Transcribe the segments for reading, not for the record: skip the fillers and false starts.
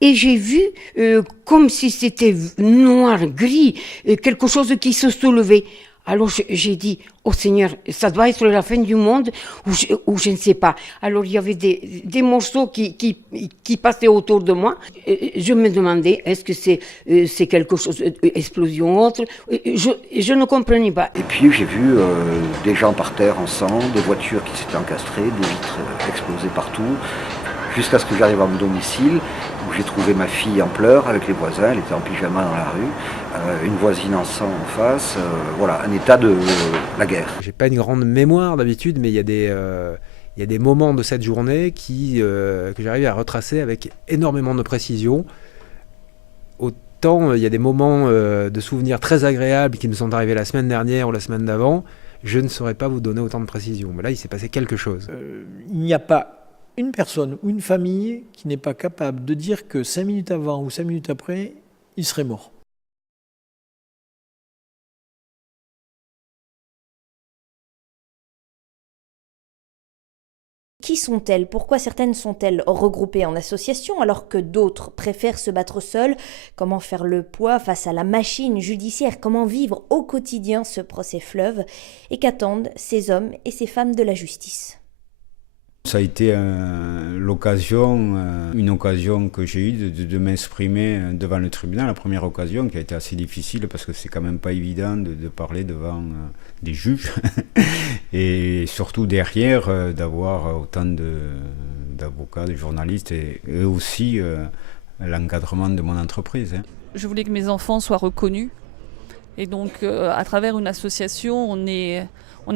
Et j'ai vu, comme si c'était noir, gris, quelque chose qui se soulevait. Alors j'ai dit, oh Seigneur, ça doit être la fin du monde, ou je ne sais pas. Alors il y avait des morceaux qui passaient autour de moi. Je me demandais, est-ce que c'est quelque chose, explosion autre? Je ne comprenais pas. Et puis j'ai vu des gens par terre en sang, des voitures qui s'étaient encastrées, des vitres explosées partout, jusqu'à ce que j'arrive à mon domicile, où j'ai trouvé ma fille en pleurs avec les voisins, elle était en pyjama dans la rue, une voisine en sang en face, voilà, un état de la guerre. J'ai pas une grande mémoire d'habitude, mais il y a des moments de cette journée que j'arrive à retracer avec énormément de précision. Autant il y a des moments de souvenirs très agréables qui nous sont arrivés la semaine dernière ou la semaine d'avant, je ne saurais pas vous donner autant de précision. Mais là, il s'est passé quelque chose. Il n'y a pas une personne ou une famille qui n'est pas capable de dire que 5 minutes avant ou 5 minutes après, il serait mort. Qui sont-elles? Pourquoi certaines sont-elles regroupées en associations alors que d'autres préfèrent se battre seules? Comment faire le poids face à la machine judiciaire? Comment vivre au quotidien ce procès fleuve? Et qu'attendent ces hommes et ces femmes de la justice? Ça a été une occasion que j'ai eue de m'exprimer devant le tribunal, la première occasion qui a été assez difficile parce que c'est quand même pas évident de parler devant des juges et surtout derrière d'avoir autant d'avocats, de journalistes et aussi l'encadrement de mon entreprise. Je voulais que mes enfants soient reconnus et donc à travers une association on est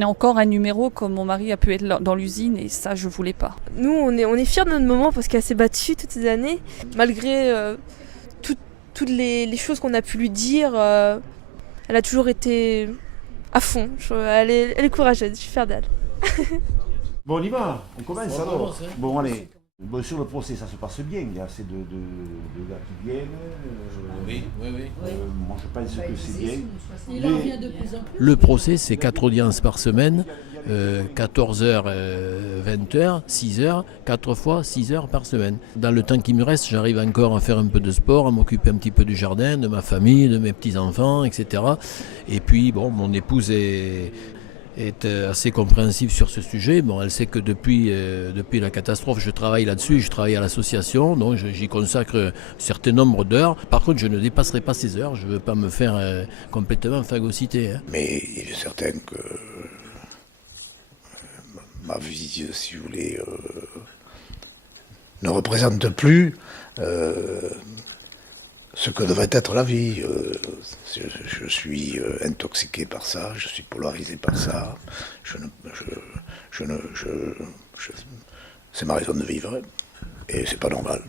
encore un numéro comme mon mari a pu être dans l'usine et ça je voulais pas. Nous on est fiers de notre maman parce qu'elle s'est battue toutes ces années. Malgré toutes les choses qu'on a pu lui dire, elle a toujours été à fond. Elle est courageuse, je suis fière d'elle. Bon, on y va, on commence alors. Bon, allez. Bon, sur le procès, ça se passe bien. Il y a assez de gars qui viennent. Oui. Moi, je pense que c'est bien. Le procès, c'est 4 audiences par semaine, 14h, 20h, 6h, 4 fois 6 heures par semaine. Dans le temps qui me reste, j'arrive encore à faire un peu de sport, à m'occuper un petit peu du jardin, de ma famille, de mes petits-enfants, etc. Et puis, bon, mon épouse est assez compréhensive sur ce sujet. Bon, elle sait que depuis la catastrophe, je travaille là-dessus, je travaille à l'association, donc j'y consacre un certain nombre d'heures. Par contre, je ne dépasserai pas ces heures, je ne veux pas me faire complètement phagocyter. Mais il est certain que ma vie, si vous voulez, ne représente plus ce que devrait être la vie. Je suis intoxiqué par ça, je suis polarisé par ça. C'est ma raison de vivre et c'est pas normal.